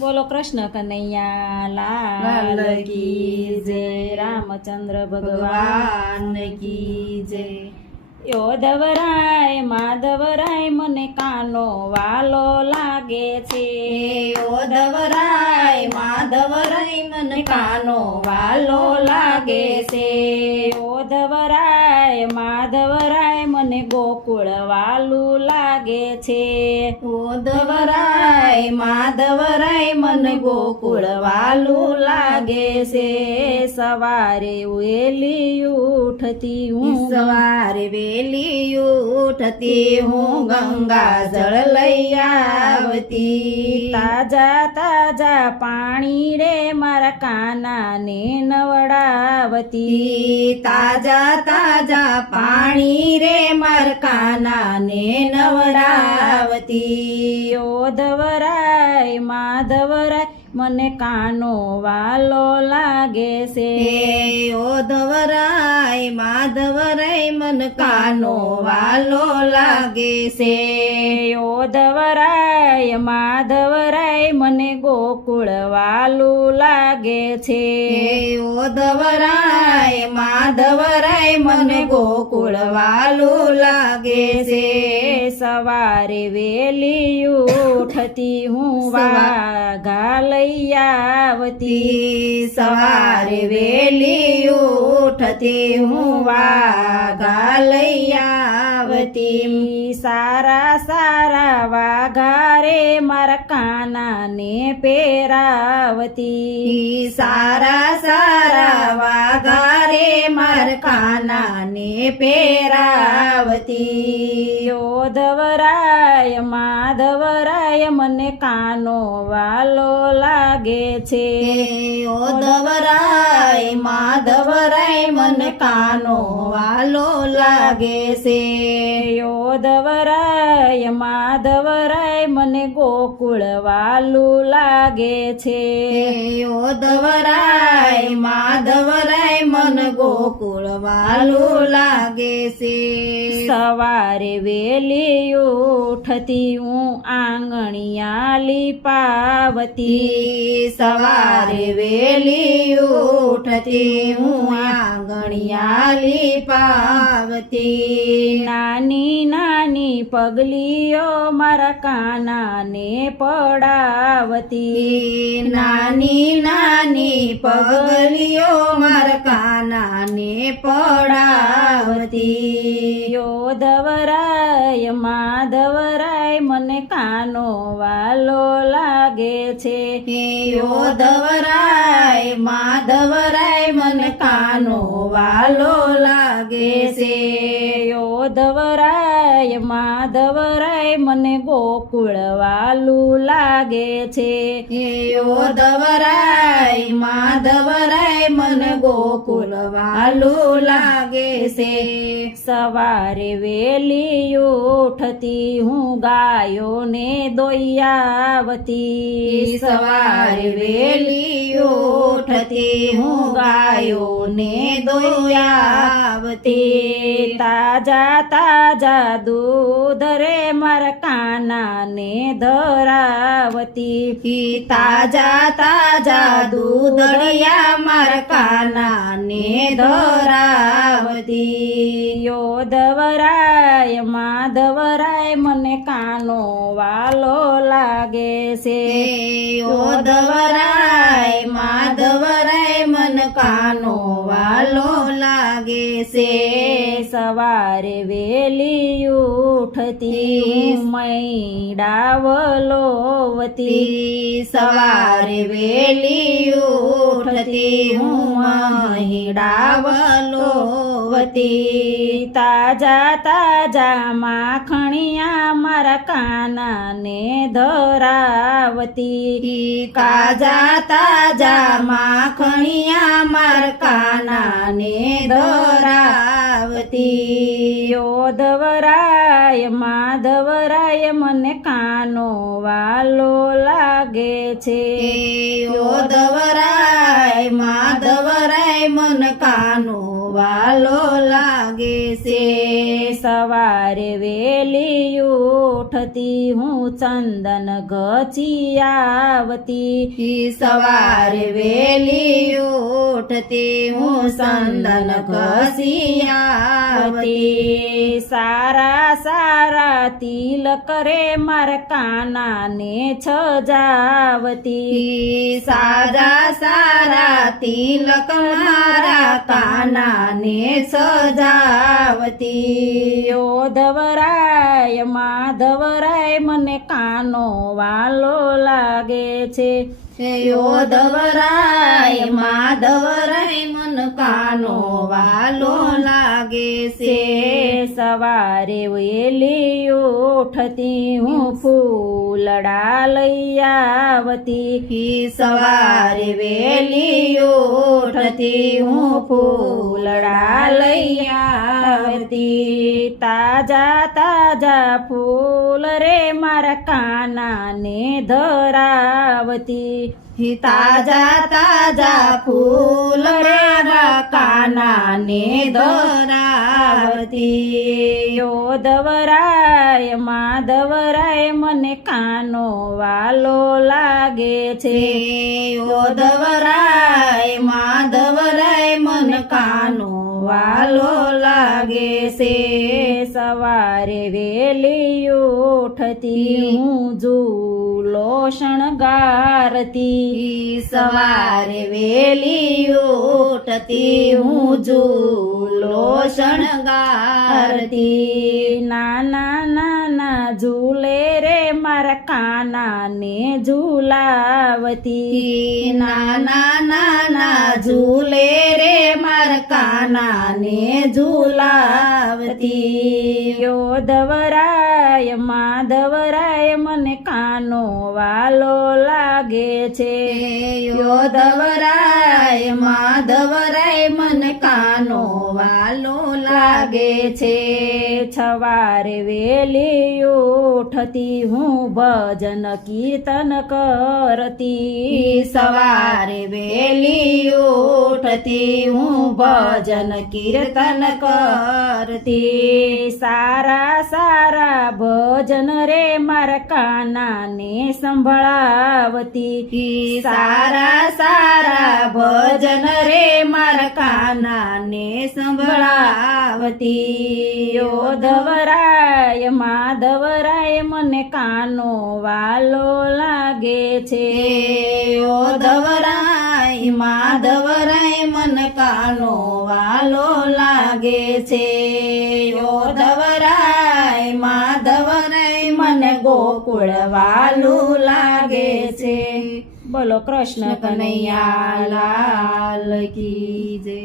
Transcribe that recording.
બોલો કૃષ્ણ કનૈયા લાલ કી જય, રામચંદ્ર ભગવાન કી જય। યોધવરાય માધવરાય મને કાનો વાલો લાગે છે। યોધવરાય માધવરાય મને કાનો વાલો લાગે છે। યોધવરાય માધવરાય મને ગોકુળ વાલું લાગે છે। યોધવરાય માધવરાય મને ગોકુળ વાલું લાગે છે। સવારે વેલી ઉઠતી હું, સવારે વેલી ઉઠતી હું ગંગા જળ લઈ આવતી। તાજા તાજા પાણી રે મારા કાનાને નવડાવતી। તાજા તાજા પાણી રે મારા કાનાને નવડાવતી। યોધવરાય માધવરાય મને કાનો વાલો લાગે છે। યોધવરાય માધવરાય મન કાનો વાલો લાગે છે। યોધવરાય માધવરાય મને ગોકુળ વાલું લાગે છે। યોધવરાય માધવરાય મને ગોકુળ વાલું લાગે છે। સવારે વેલી ઉઠતી હું વાઘા લઈ આવતી। સવારે વેલી ઉઠતી હું વાઘા લઈ આવતી। સારા સારા વાઘા રે મારા કાનાને પહેરાવતી। સારા સારા વાઘા રે મારા કાનાને પહેરાવતી। યોધવરાય માધવરાય મને કાનો વાલો લાગે છે। યોધવરાય માધવરાય મને કાનો વાલો લાગે છે। યોધવરાય માધવરાય મને ગોકુળ વાલું લાગે છે। યોધવરાય માધવરાય મને ગોકુળ વાલું લાગે છે। સવારે વેલી ઉઠતી હું આંગણિયા લીપાવતી। સવારે વેલી ઉઠતી હું આંગણિયા લીપાવતી। નાની નાની પગલીઓ મારા કાનાને પડાવતી। નાની નાની પગલીઓ મારા કાનાને પડાવતી। યોધવરાય માધવરાય મને કાનો વાલો લાગે છે। યોધવરાય માધવરાય મને કાનો વાલો લાગે છે। યોધવરાય માધવરાય મને ગોકુળ વાલું લાગે છે। યોધવરાય માધવરાય મને ગોકુળ વાલું લાગે છે। સવારે વેલી ઉઠતી હું ગાયોને દોયાવતી। સવારે વેલી ઉઠતી હું ગાયોને દોયાવતી। તાજા તાજા દૂધ રે મારા કાનાને ધરાવતી। તાજા તાજા દૂધડિયા મારા કાનાને ધરાવતી। યોધવરાય માધવરાય મને કાનો વાલો લાગે છે। યોધવરાય માધવરાય મને કાનો વાલો લાગે છે। સવારે વેલી ઉઠતી મૈડા વલોવતી। સવારે વેલી ઉઠતી હું મૈડા વલોવતી। તાજા તાજા માખણિયા મારા કાનાને ધરાવતી। તાજા તાજા માખણિયા મારા કાનાને ધરાવતી। યોધવરાય માધવરાય મને કાનો વાલો લાગે છે। યોધવરાય માધવરાય મને કાનો વાલો લાગે છે। સવારે વેલી ઉઠતી હું ચંદન ઘસી આવતી સવારે વેલી ઉઠતી હું ચંદન ઘસી આવતી સારા સારા તિલક રે મારા કાનાને છજાવતી સારા સારા તિલક મારા કાનાને સજાવતી યોધવરાય માધવરાય મને કાનો વાલો લાગે છે યોધવરાય માધવરાય મન કાનો વાલો લાગે છે સવારે વેલી ઉઠતી હું ફૂલડા લઈ આવતી સવારે વેલી ઉઠતી હું ફૂલડા લઈ આવતી તાજા તાજા ફૂલ રે મારા કાનાને ધરાવતી તાજા તાજા ફૂલ મારા કાનાને ધરાવતી યોધવરાય માધવરાય મને કાનો વાલો લાગે છે યોધવરાય માધવરાય મન કાનો વાલો લાગે છે સવારે વેલી ઉઠતી હું ઝૂલો શણગારતી સવારે વેલી ઉઠતી હું ઝૂલો શણગારતી નાના નાના ઝૂલે રે મારા કાનાને ઝૂલાવતી નાના નાના ઝૂલે રે મારા કાનાને ઝૂલાવતી યોધવરાય માધવરાય મને કાનો વાલો લાગે છે યોધવરાય માધવરાય મને કાનો વાલો લાગે છે સવારે વેલી ઉઠતી હું ભજન કીર્તન કરતી સવારે વેલી ઉઠતી હું ભજન કીર્તન કરતી સારા સારા ભજન રે મારા કાનાને સંભળાવતી સારા સારા ભજન રે મારા કાનાને સંભળાવતી યોધવરાય માધવરાય મને કાનો વાલો લાગે છે યોધવરાય માધવરાય મન કાનો વાલો લાગે છે યોધવરાય માધવરાય મને ગોકુળ વાલું લાગે છે બોલો કૃષ્ણ કનૈયા લાલ કી જય